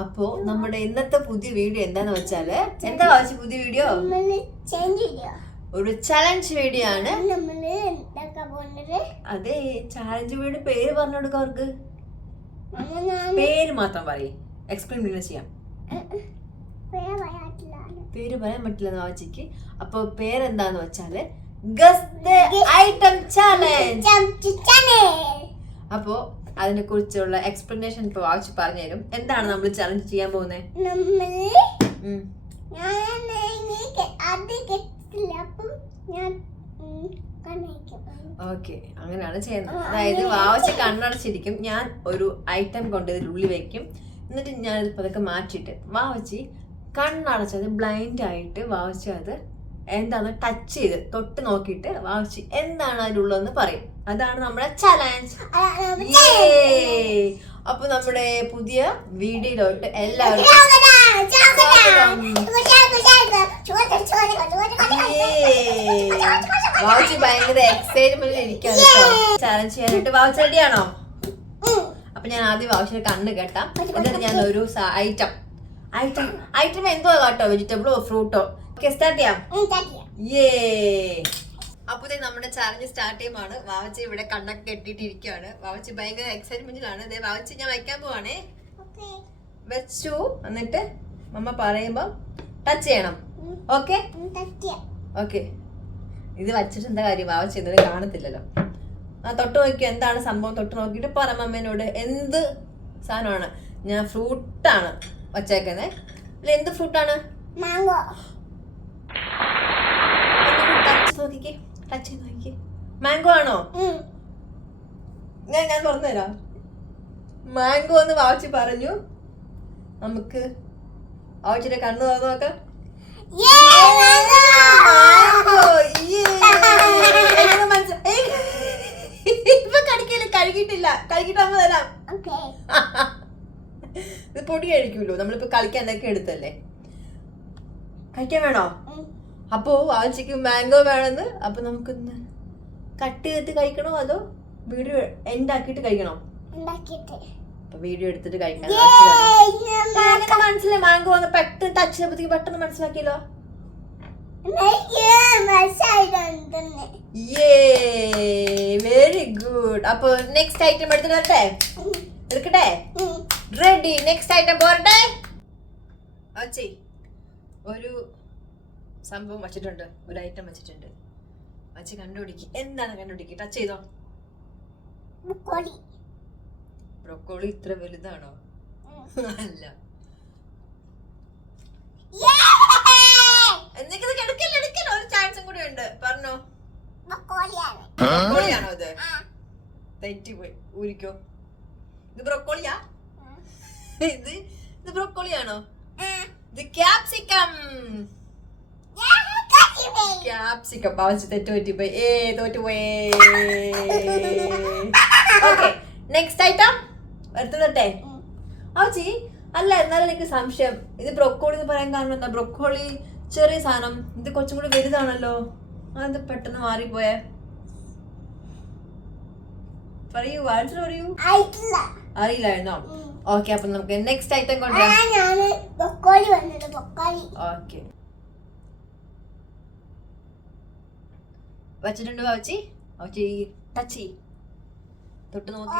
അപ്പോ നമ്മുടെ ഇന്നത്തെ പുതിയ വീഡിയോ എന്താന്ന് വെച്ചാല് എന്താ വായിച്ച പുതിയ വീഡിയോ ഒരു ചലഞ്ച് വീഡിയോ ആണ്. അതെ, ചാലഞ്ച് വീഡിയോ പേര് പറഞ്ഞു കൊടുക്ക. അവർക്ക് പേര് മാത്രം പറയും, എക്സ്പ്ലെയിൻ ചെയ്യാം. പേര് പറയാൻ പറ്റില്ല വാച്ചിക്ക്. അപ്പൊ പേരെന്താന്ന് വെച്ചാല് ഗസ് ദ ഐറ്റം ചലഞ്ച്. അപ്പോ അതിനെ കുറിച്ചുള്ള എക്സ്പ്ലനേഷൻ ഇപ്പൊ വാച്ച് പറഞ്ഞുതരും. എന്താണ് നമ്മൾ ചലഞ്ച് ചെയ്യാൻ പോകുന്നത്? ഓക്കെ, അങ്ങനെയാണ് ചെയ്യുന്നത്. അതായത് വാവച്ച് കണ്ണടച്ചിരിക്കും, ഞാൻ ഒരു ഐറ്റം കൊണ്ട് ഇതിനുള്ളിൽ വെക്കും, എന്നിട്ട് ഞാൻ പതൊക്കെ മാറ്റിയിട്ട് വാവച്ച് കണ്ണടച്ചത് ബ്ലൈൻഡ് ആയിട്ട് വാവച്ച് അത് എന്താന്ന് ടച്ച് ചെയ്ത് തൊട്ട് നോക്കിയിട്ട് വാവച്ച് എന്താണ് അതിലുള്ളതെന്ന് പറയും. അതാണ് നമ്മുടെ ചലഞ്ച്. അപ്പൊ നമ്മുടെ പുതിയ വീഡിയോയിലോട്ട് എല്ലാവരും വാവച്ച് ഭയങ്കര എക്സൈറ്റ്മെന്റിൽ ഇരിക്കുകയാണ് ചലഞ്ച് ചെയ്യാനായിട്ട്. വാവച്ച് റെഡിയാണോ? അപ്പൊ ഞാൻ ആദ്യം വാവച്ചിന്റെ കണ്ണ് കെട്ടാം, എന്നിട്ട് ഞാൻ ഒരു ഐറ്റം എന്തോ കേട്ടോ, വെജിറ്റബിളോ ഫ്രൂട്ടോ. ഓക്കെ, സ്റ്റാർട്ട് ചെയ്യാം. അപ്പൊ നമ്മുടെ ചാലഞ്ച് സ്റ്റാർട്ട് ചെയ്യുമാണ്. വാവച്ചി ഇവിടെ കണ്ണൊക്കെ കെട്ടിയിട്ടിരിക്കുകയാണ്. വാവച്ചി ഭയങ്കര എക്സൈറ്റ്മെന്റിലാണ്. അതെ വാവച്ചി, ഞാൻ വയ്ക്കാൻ പോവാണേ. വെച്ചു, എന്നിട്ട് മമ്മ പറയുമ്പോ ടച്ച് ചെയ്യണം. Okay okay. ഇത് വച്ചിട്ട് എന്താ കാര്യം? വാവച്ചി ഇതുവരെ കാണത്തില്ലല്ലോ. തൊട്ട് നോക്കിയോ എന്താണ് സംഭവം? തൊട്ട് നോക്കിയിട്ട് പറ മമ്മേനോട് എന്ത് സാധനമാണ്. ഞാൻ ഫ്രൂട്ടാണ് വച്ചേക്കുന്നത്. അല്ല, എന്ത് ഫ്രൂട്ടാണ്? മാംഗോ. ടച്ച് ചെയ്ത് നോക്കിക്കേ. മാംഗോ ആണോ? ഞാൻ പറഞ്ഞുതരാം. മാംഗോ എന്ന് വാവച്ചി പറഞ്ഞു. നമുക്ക് വാവച്ചിന്റെ കണ്ണ് തുറന്നു നോക്കാം. ഇപ്പൊ കഴുകിട്ടില്ല, കഴുകിട്ടാകുമ്പോ തരാം. ഇത് പൊടി കഴിക്കൂലോ, നമ്മളിപ്പോ കളിക്കാൻ എന്തൊക്കെ എടുത്തല്ലേ. കഴിക്കാൻ വേണോ? അപ്പോ വാവച്ചിക്ക് മാംഗോ വേണമെന്ന്. അപ്പൊ നമുക്കൊന്ന് കട്ട് ചെയ്തിട്ട് കഴിക്കണോ അതോ വീഡിയോ എൻഡ് ആക്കിയിട്ട് കഴിക്കണോ? അപ്പൊ വീഡിയോ എടുത്തിട്ട് കഴിക്കാൻ മനസ്സിലായി. മാംഗോ വന്ന് പെട്ടെന്ന് ടച്ച് ചെയ്തപ്പോഴത്തേക്ക് പെട്ടെന്ന് മനസ്സിലാക്കിയല്ലോ. Very good. അപ്പൊ നെക്സ്റ്റ് ഐറ്റം എടുത്തിട്ട് വരട്ടെ? എടുക്കട്ടെ? റെഡി. നെക്സ്റ്റ് ഐറ്റം പോരട്ടെ? അച്ഛേ, ഒരു സംഭവം വച്ചിട്ടുണ്ട്, ഒരു ഐറ്റം വെച്ചിട്ടുണ്ട്. വച്ച് കണ്ടുപിടിക്ക്. എന്താണ് കണ്ടുപിടിക്ക്? ടച്ച് ചെയ്തോ. ബ്രൊക്കോളി ഇത്ര വലുതാണോ? അല്ല. ഒരു ചാൻസും കൂടി ഉണ്ട്. പറഞ്ഞോ. ബ്രൊക്കോളിയാണോ ഇത്? തെറ്റിപ്പോയി, ഊരിക്കോ. ഇത് ബ്രൊക്കോളിയാ? ഇത് ബ്രൊക്കോളിയാണോ? ഇത് ക്യാപ്സിക്കം. ക്യാപ്സിക്കം. പാവച്ച് തെറ്റ് പറ്റിപ്പോയി. തോറ്റുപോയേ. ഓക്കെ, നെക്സ്റ്റ് ഐറ്റം എടുത്തിട്ടെ. ആവച്ചി, അല്ല, എന്നാലും എനിക്ക് സംശയം. ഇത് ബ്രൊക്കോളി എന്ന് പറയാൻ കാരണം എന്താ? ബ്രൊക്കോളി ചെറിയ സാധനം, ഇത് കുറച്ചും കൂടി വലുതാണല്ലോ. അത് പെട്ടെന്ന് മാറിപ്പോയേ. പറയൂ, ആൻസർ പറയൂ. അറിയില്ലായിരുന്നോ? ഓക്കെ, അപ്പൊ നമുക്ക് നെക്സ്റ്റ് ഐറ്റം കൊണ്ടുവരാം. ഓക്കെ, വച്ചിട്ടുണ്ട് വാവച്ചി. വാവച്ചി ടച്ച് ചെയ്യ്, തൊട്ട് നോക്കി.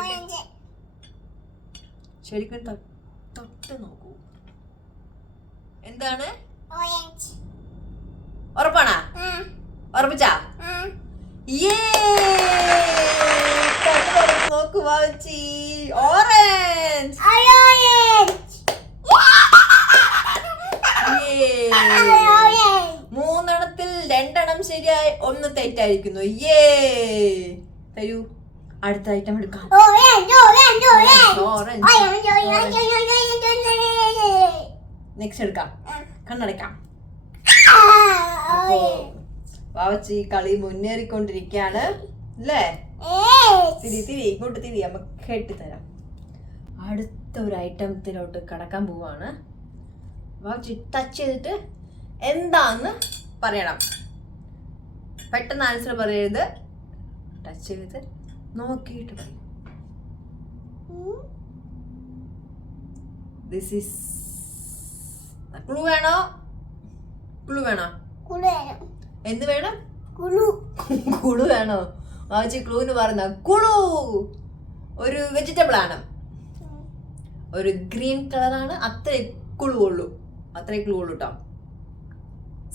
ശരിക്കും തൊട്ട് നോക്കൂ. എന്താണ്? ഉറപ്പാണാ? ഉറപ്പിച്ചാ? നോക്കൂ വാവച്ചി, ഓറഞ്ച്. മൂന്നെണ്ണത്തിൽ രണ്ടെണ്ണം ശരിയായി, ഒന്ന് തെറ്റായിരിക്കുന്നു. തരൂ, അടുത്ത ഐറ്റം എടുക്കാം. നെക്സ്റ്റ് എടുക്കാം. കണ്ണടക്കാം. വാവച്ചി കളി മുന്നേറിക്കൊണ്ടിരിക്കുകയാണ് അല്ലേ? തിരി ഇങ്ങോട്ട് തിരി, നമുക്ക് കെട്ടിത്തരാം. അടുത്ത ഒരു ഐറ്റത്തിലോട്ട് കടക്കാൻ പോവാണ്. വാവച്ചി ടച്ച് ചെയ്തിട്ട് എന്താന്ന് പറയണം. പെട്ടെന്ന് ആൻസർ പറയരുത്. ടച്ച് ചെയ്ത് നോക്കിയിട്ട് പറയും. ദിസ് ഈസ് ക്ലൂ വേണോ? ക്ലൂ വേണോ? എന്ത് വേണം? കുളു വേണോ? വാവച്ചി ക്ലൂന്ന് പറഞ്ഞ കുളു ഒരു വെജിറ്റബിൾ ആണ്, ഒരു ഗ്രീൻ കളറാണ്. അത്രേ ക്ലൂ ഉള്ളൂ കേട്ടോ.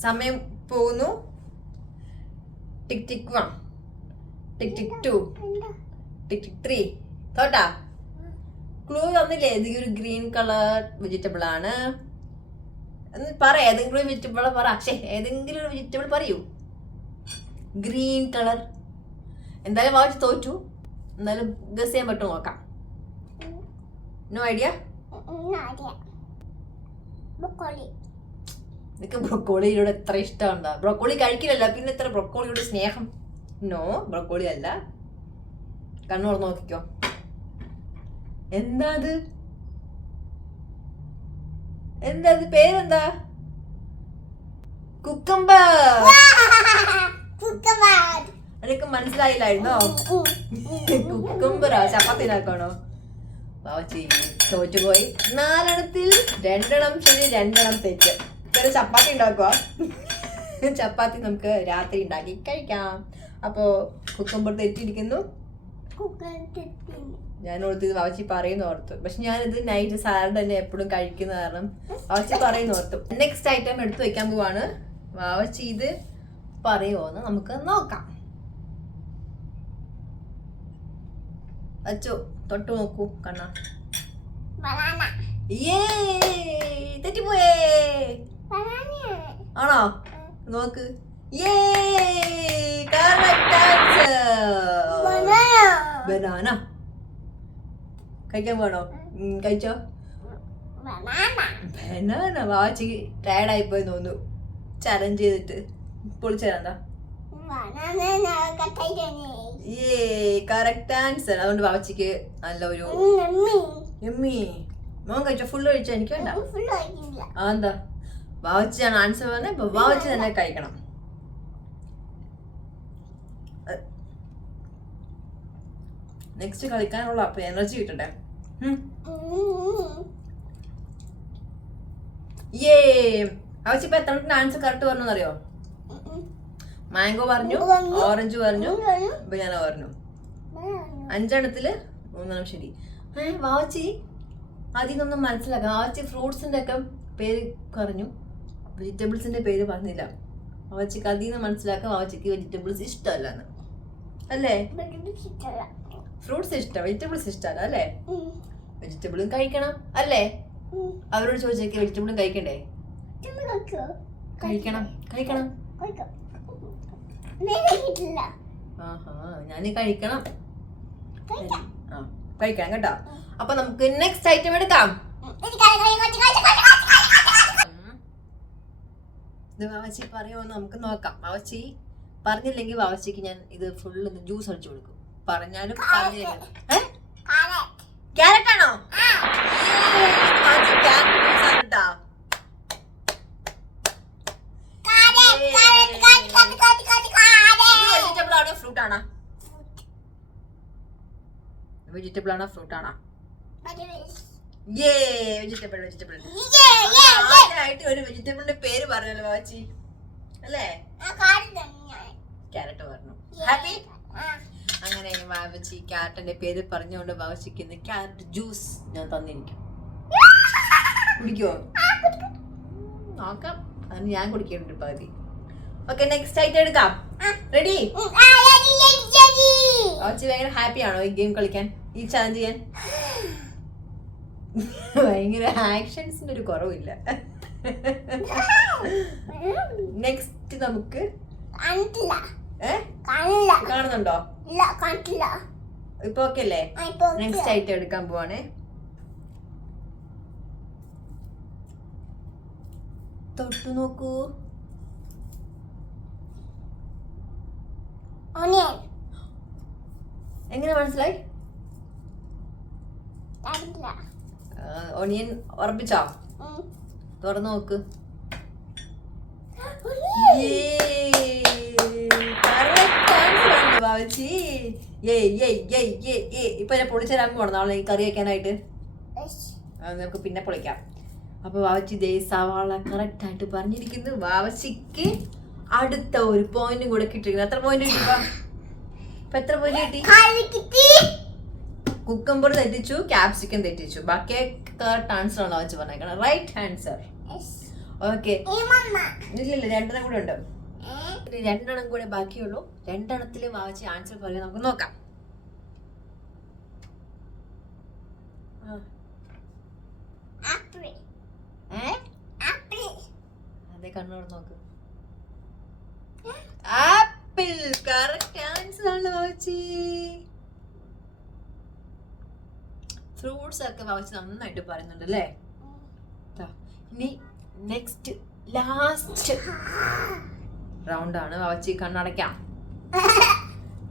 സമയം പോകുന്നു. ടിക് ടിക് 1, ടിക് ടിക് 2, ടിക് ടിക് 3. തോട്ടാ ക്ലൂ തന്നില്ലേ? ഏതെങ്കിലും ഒരു ഗ്രീൻ കളർ വെജിറ്റബിൾ ആണ്. പറ, ഏതെങ്കിലും ഒരു വെജിറ്റബിൾ പറ. ഏതെങ്കിലും ഒരു വെജിറ്റബിൾ പറയൂ. Green colour. എന്തായാലും വായിച്ച് തോറ്റു. എന്തായാലും ഗസ് ചെയ്യാൻ പറ്റുമോ നോക്കാം. No idea. നിനക്ക് ബ്രൊക്കോളിയോട് എത്ര ഇഷ്ടമുണ്ടോ? ബ്രൊക്കോളി കഴിക്കില്ലല്ല, പിന്നെ എത്ര ബ്രൊക്കോളിയോട് സ്നേഹം? നോ, ബ്രൊക്കോളി അല്ല. കണ്ണോട് നോക്കിക്കോ. എന്താ അത്? പേരെന്താ? കുക്കുംബർ. എനിക്ക് മനസ്സിലായില്ലായിരുന്നോ? കുക്കുംബറാ. ചപ്പാത്തിനാക്കണോ? വാവച്ചി തോറ്റുപോയി. 4 എണ്ണത്തിൽ 2 എണ്ണം ശരി, 2 എണ്ണം തെറ്റ്. ഇതൊരു ചപ്പാത്തി ഉണ്ടാക്കുക. ചപ്പാത്തി നമുക്ക് രാത്രി ഉണ്ടാക്കി കഴിക്കാം. അപ്പോ കുക്കുംബർ തെറ്റിയിരിക്കുന്നു. ഞാൻ ഓർത്ത് വാവച്ചി പറയുന്ന ഓർത്തു. പക്ഷെ ഞാനിത് നൈറ്റ് സാലഡ് തന്നെ എപ്പോഴും കഴിക്കുന്ന കാരണം വാവച്ചി പറയുന്ന ഓർത്തു. നെക്സ്റ്റ് ഐറ്റം എടുത്തു വെക്കാൻ പോവാണ്. വാവച്ചി ഇത് പറയുമോന്ന് നമുക്ക് നോക്കാം. അച്ചോ തൊട്ട് നോക്കൂ കണ്ണ. തെറ്റിപ്പോയേ. ആണോ? നോക്ക്. ബനാന. കഴിക്കാൻ വേണോ? കഴിച്ചോ. ബനാന. വാവച്ചി ടയർഡായി പോയി തോന്നുന്നു ചലഞ്ച് ചെയ്തിട്ട്. പൊളിച്ചേരാ. Correct answer. അതുകൊണ്ട് വാവച്ചിക്ക് നല്ല ഒരു മോൻ കഴിച്ചോ? ഫുള്ള് കഴിച്ചോ? എനിക്ക് വേണ്ട. എന്താ വാവച്ചിയാണ് ആൻസർ പറഞ്ഞത്. ഇപ്പൊ വാവച്ചി തന്നെ കഴിക്കണം. നെക്സ്റ്റ് കളിക്കാനുള്ള അപ്പൊ എനർജി കിട്ടട്ടെ. വാവച്ചി ഇപ്പൊ എത്ര ആൻസർ കറക്റ്റ് പറഞ്ഞു അറിയോ? മാംഗോ പറഞ്ഞു, ഓറഞ്ച് പറഞ്ഞു, ബനാന പറഞ്ഞു. 5 എണ്ണത്തില് 3 എണ്ണം ശരി. വാവച്ചി അതിനൊന്നും മനസ്സിലാക്കാം. വാവച്ചി ഫ്രൂട്ട്സിന്റെ ഒക്കെ പേര് പറഞ്ഞു, വെജിറ്റബിൾസിന്റെ പേര് പറഞ്ഞില്ല. വാവച്ചിക്ക് അതിന്ന് മനസ്സിലാക്കാം വാവച്ചിക്ക് വെജിറ്റബിൾസ് ഇഷ്ടമല്ലെന്ന്. അല്ലേ? ഫ്രൂട്ട്സ് ഇഷ്ടം, വെജിറ്റബിൾസ് ഇഷ്ടമല്ല അല്ലേ? വെജിറ്റബിളും കഴിക്കണം അല്ലേ? അവരോട് ചോദിച്ചേക്ക് വെജിറ്റബിളും കഴിക്കണ്ടേ? കഴിക്കണം. ഞാന് കഴിക്കണം കേട്ടോ. അപ്പൊ നമുക്ക് നെക്സ്റ്റ് ഐറ്റം എടുക്കാം. ഇത് വാവച്ചി പറയുമോന്ന് നമുക്ക് നോക്കാം. വാവച്ചി പറഞ്ഞില്ലെങ്കിൽ വാവച്ചിക്ക് ഞാൻ ഇത് ഫുള്ള് ജ്യൂസ് അടിച്ചു കൊടുക്കും. പറഞ്ഞാലും ക്യാരറ്റ് ആണോ? വെജിറ്റബിൾ ആണോ ഫ്രൂട്ട് ആണോ? വെജിറ്റബിൾ ആണോ ഫ്രൂട്ട് ആണോ? വെജിറ്റബിൾ. ആദ്യമായിട്ട് ഒരു വെജിറ്റബിളിന്റെ പേര് പറഞ്ഞല്ലോ വാവച്ചി അല്ലേ? ക്യാരറ്റ് പറഞ്ഞു. ഹാപ്പി? അങ്ങനെ വാവച്ചി ക്യാരറ്റിന്റെ പേര് പറഞ്ഞുകൊണ്ട് വാവച്ചിക്ക് ഇന്ന് ക്യാരറ്റ് ജ്യൂസ് ഞാൻ തന്നിരിക്കും. കുടിക്കുവോ? നോക്കാം. അതിന് ഞാൻ കുടിക്കുന്നുണ്ട് പകുതി. ഓക്കെ, നെക്സ്റ്റ് ഐറ്റം എടുക്കാം. റെഡി? വാവച്ചി ഭയങ്കര ഹാപ്പി ആണോ ഈ ഗെയിം കളിക്കാൻ, ഈ ചാലഞ്ച് ചെയ്യാൻ? ഭയങ്കര ആക്ഷൻസിന് ഒരു കുറവില്ല. നെക്സ്റ്റ് നമുക്ക് കാണുന്നുണ്ടോ? ഇപ്പൊ ഓക്കെ അല്ലേ? നെക്സ്റ്റ് ഐറ്റം എടുക്കാൻ പോവാണേ. തൊട്ടു നോക്കൂ. എങ്ങനെ മനസ്സിലായി? ഓണിയൻ ഉറപ്പിച്ചോ? തുറന്നു നോക്ക്. ഇപ്പൊ ഞാൻ പൊളിച്ചേരാൻ പോണം നാളെ കറി വെക്കാനായിട്ട്. നമുക്ക് പിന്നെ പൊളിക്കാം. അപ്പൊ വാവച്ചി ദേ സവാള കറക്റ്റ് ആയിട്ട് പറഞ്ഞിരിക്കുന്നു. വാവച്ചിക്ക് അടുത്ത ഒരു പോയിന്റും കൂടെ കിട്ടിയിരിക്കുന്നു. എത്ര പോയിന്റ് കിട്ടിപ്പോ? എത്ര പോയിന്റ് കിട്ടി? കുക്കമ്പർ തെറ്റിച്ചു, ക്യാപ്സിക്കം തെറ്റിച്ചു. ബാക്കി കറക്റ്റ് ആൻസർ ആണ് വാവച്ചി പറഞ്ഞേക്കണം. Right answer. ഓക്കെ, ഇല്ലില്ല, 2 കൂടെ ഉണ്ട്. 2 കൂടെ ബാക്കിയുള്ളൂ. 2 വാവച്ചി ആൻസർ പറയാൻ നമുക്ക് നോക്കാം. അതെ, കണ്ണോട് നോക്ക്. ആപ്പിൾ കറക്റ്റ് ആൻസർ ആണ് വാവച്ചി. ഫ്രൂട്ട്സ് ഒക്കെ വാവച്ചി നന്നായിട്ട് പറയുന്നുണ്ട് അല്ലേ? ഇനി നെക്സ്റ്റ് ലാസ്റ്റ് റൗണ്ട് ആണ്. വാവച്ചി കണ്ണടയ്ക്കാം.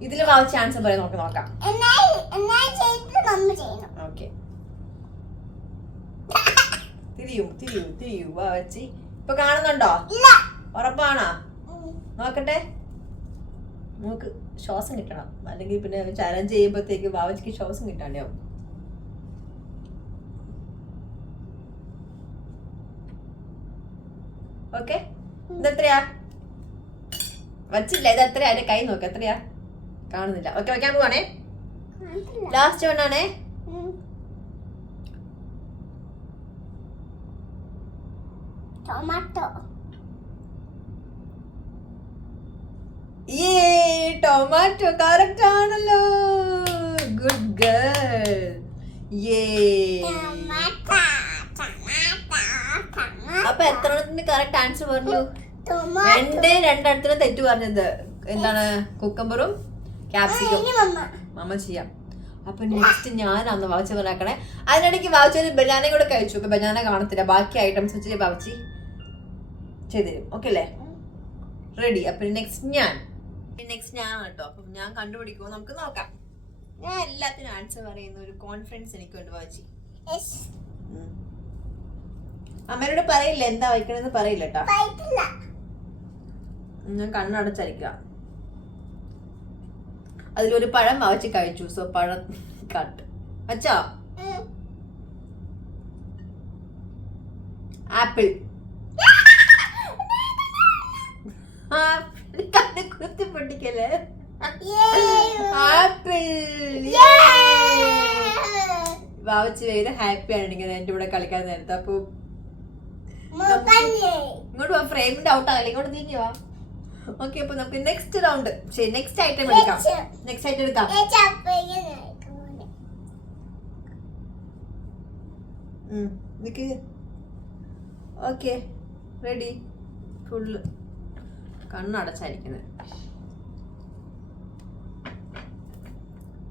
ഇതില് വാവച്ചി ആൻസർ പറയാൻ നോക്കാം. ഓക്കെ, തിരിയൂ വാവച്ചി. ഇപ്പൊ കാണുന്നുണ്ടോ? ഉറപ്പാണോ? നോക്കട്ടെ. നമുക്ക് ശ്വാസം കിട്ടണം, അല്ലെങ്കിൽ പിന്നെ ചലഞ്ച് ചെയ്യുമ്പോഴത്തേക്ക് വാവച്ചിക്ക് ശ്വാസം കിട്ടാണ്ടാവും. ഓക്കെ, ഇതെത്രയാ? വച്ചില്ല, ഇത് എത്രയാ? എന്റെ കൈ നോക്ക്, എത്രയാ? കാണുന്നില്ല. ഓക്കെ, വയ്ക്കാൻ പോവാണേ. ലാസ്റ്റ് വണ്ണാണേ. ടൊമാറ്റോ. ടൊമാറ്റോ കറക്റ്റ് ആണല്ലോ. Good girl. അപ്പൊ എത്രത്തിന് കറക്റ്റ് ആൻസർ പറഞ്ഞു? 2 തെറ്റ് പറഞ്ഞത്. എന്താണ്? കുക്കമ്പറും ക്യാപ്സിക്കും. മമ്മ ചെയ്യാം. അപ്പൊ നെക്സ്റ്റ് ഞാനാന്ന് വാവച്ചി പറഞ്ഞേക്കണേ. അതിനിടയ്ക്ക് വാവച്ചി ഒരു ബനാന കൂടെ കഴിച്ചു. അപ്പൊ ബനാന കാണത്തില്ല, ബാക്കി ഐറ്റംസ് വെച്ച് വാവച്ചി ചെയ്തുതരും. ഓക്കെ അല്ലേ? റെഡി. അപ്പൊ നെക്സ്റ്റ് ഞാൻ കേട്ടോ. അപ്പൊ ഞാൻ കണ്ടുപിടിക്കുമോ നമുക്ക് നോക്കാം. ഞാൻ എല്ലാത്തിനും ആൻസർ പറയുന്ന ഒരു കോൺഫിഡൻസ് എനിക്കുണ്ട് വാവച്ചി. അമ്മയോട് പറയില്ല എന്താ വയ്ക്കണെന്ന് പറയില്ല കേട്ടോ. ഞാൻ കണ്ണടച്ചരിക്കാം. അതിലൊരു പഴം വാവച്ചി കഴിച്ചു. സോ പഴം കട്ട്. അച്ഛാ, ആപ്പിൾ. കുത്തി പൊട്ടിക്കല്ലേ? ആപ്പിൾ. വാവച്ചി വേറെ ഹാപ്പിയാണ് ഇരിക്കുന്നത് എന്റെ കൂടെ കളിക്കാൻ നേരത്തെ. അപ്പൊ ഇങ്ങോട്ട് വാ, ഫ്രെയിമിന്റെ ഔട്ട് ആകല്ലേ, ഇങ്ങോട്ട് നീങ്ങി വാ. ഓക്കെ, അപ്പൊ നമുക്ക് നെക്സ്റ്റ് റൗണ്ട്, ശരി, നെക്സ്റ്റ് ഐറ്റം എടുക്കാം. നെക്സ്റ്റ് ഐറ്റം എടുക്കാം. Okay, ready. ഫുള്ള് കണ്ണടച്ചായിരിക്കുന്നത്.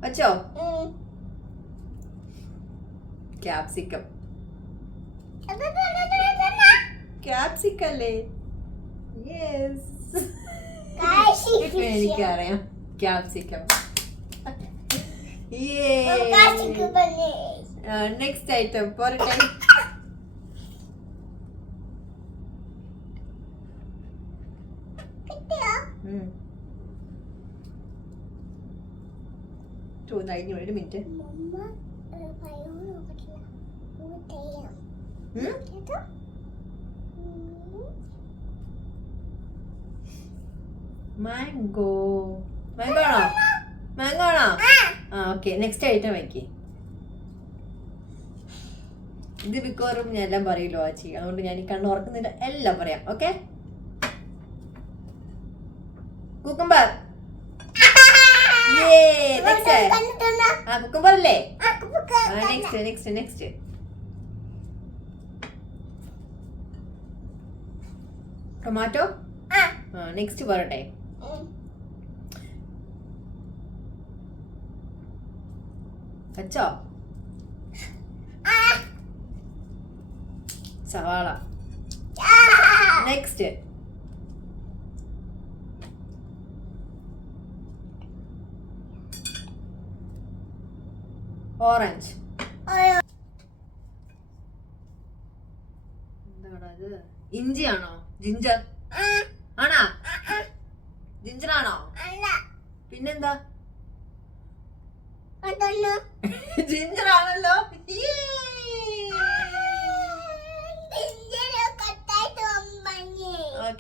വച്ചോ? ക്യാപ്സിക്കം. ക്യാപ്സിക്കല്ലേ? യെസ്, എനിക്കറിയാം. ക്യാപ്സിക്കം. നെക്സ്റ്റ് ഐറ്റം പോരട്ടെ. ഒരു മിനിറ്റ്. മാംഗോ. മാംഗോ ആണോ? മാംഗോ ആണോ? ആ, ഓക്കെ. Next item വയ്ക്ക്. ഇത് മിക്കവാറും ഞാൻ എല്ലാം പറയല്ലോ ആച്ചി, അതുകൊണ്ട് ഞാൻ ഈ കണ്ണ് ഉറക്കുന്നില്ല, എല്ലാം പറയാം. Okay, cucumber. കുക്കുംബർ അല്ലേ? Next tomato. നെക്സ്റ്റ് പറട്ടെ. അച്ചോ, സവാള. Next orange. എന്താടാ ഇത്? ഇഞ്ചിയാണോ? ജിഞ്ചർ ആണോ? ജിഞ്ചർ ആണോ? പിന്നെന്താ? ജിഞ്ചർ ആണല്ലോ.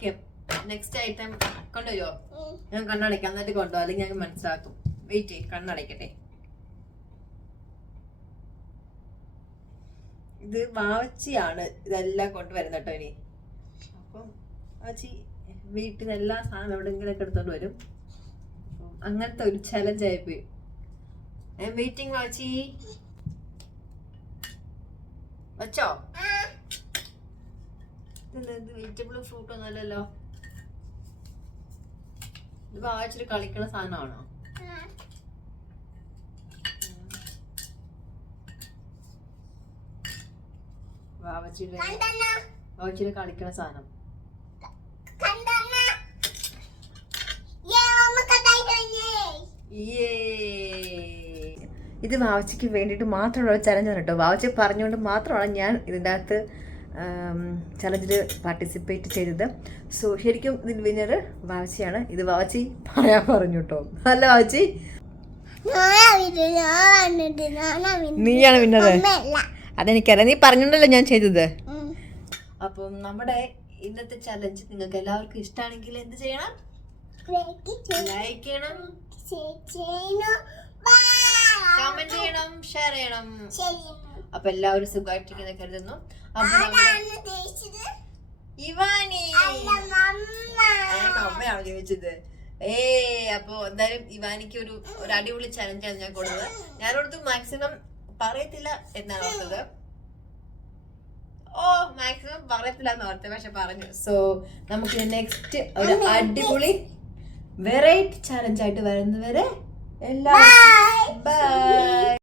ഓക്കെ, നെക്സ്റ്റ് ഐറ്റം കൊണ്ടുവരുമോ? ഞാൻ കണ്ണടയ്ക്കാം, എന്നിട്ട് കൊണ്ടുപോകും, അല്ലെങ്കിൽ ഞാൻ മനസ്സിലാക്കും. വെയിറ്റ് ചെയ്യും, കണ്ണടയ്ക്കട്ടെ. ഇത് വാവച്ചിയാണ് ഇതെല്ലാം കൊണ്ടുവരുന്നത് കേട്ടോ. ഇനി അപ്പം വാവച്ചി വീട്ടിൽ നിന്ന് എല്ലാ സാധനം എവിടെയെങ്കിലൊക്കെ എടുത്തോണ്ട് വരും. അങ്ങനത്തെ ഒരു ചലഞ്ച് ആയിപ്പോയി. ഐ എം വെയിറ്റിംഗ് വാവച്ചി. വച്ചോ? ഇത് വെജിറ്റബിൾ ഫ്രൂട്ട് ഒന്നുമല്ലല്ലോ. ഇത് വാവച്ചിട്ട് കളിക്കണ സാധനമാണോ? വാവച്ചിട്ട് കളിക്കണ സാധനം. ഇത് വാവച്ചിക്ക് വേണ്ടിയിട്ട് മാത്രമുള്ള ചലഞ്ചാണ് കേട്ടോ. വാവച്ചി പറഞ്ഞുകൊണ്ട് മാത്രമാണ് ഞാൻ ഇതിൻ്റെ അകത്ത് ചലഞ്ചിൽ പാർട്ടിസിപ്പേറ്റ് ചെയ്തത്. സോ ശരിക്കും ഇതിൽ വിന്നർ വാവച്ചിയാണ്. ഇത് വാവച്ചി പറയാൻ പറഞ്ഞു കേട്ടോ. അല്ല വാവച്ചി, നീയാണ് വിന്നർ. അതെനിക്കറിയാം, നീ പറഞ്ഞോണ്ടല്ലോ ഞാൻ ചെയ്തത്. അപ്പം നമ്മുടെ ഇന്നത്തെ ചലഞ്ച് നിങ്ങൾക്ക് എല്ലാവർക്കും ഇഷ്ടമാണെങ്കിൽ എന്ത് ചെയ്യണം? ലൈക്ക് ചെയ്യണം, കമന്റ് ചെയ്യണം, ഷെയർ ചെയ്യണം. അപ്പൊ എല്ലാവരും സുഖമായിട്ടിരിക്കുന്ന കരുതുന്നു. ഇവാനി അമ്മയാണ് ചോദിച്ചത്. അപ്പൊ എന്തായാലും ഇവാനിക്ക് ഒരു അടിപൊളി ചലഞ്ചാണ് ഞാൻ കൊടുത്തത്. ഞാനോടത്ത് മാക്സിമം പറയത്തില്ല എന്നാണ് ഓർത്തത്. മാക്സിമം പറയത്തില്ല എന്ന് ഓർത്തത്, പക്ഷെ പറഞ്ഞു. സോ നമുക്ക് നെക്സ്റ്റ് ഒരു അടിപൊളി വെറൈറ്റി ചാലഞ്ച് ആയിട്ട് വരുന്നവരെ എല്ലാവരും ബൈ.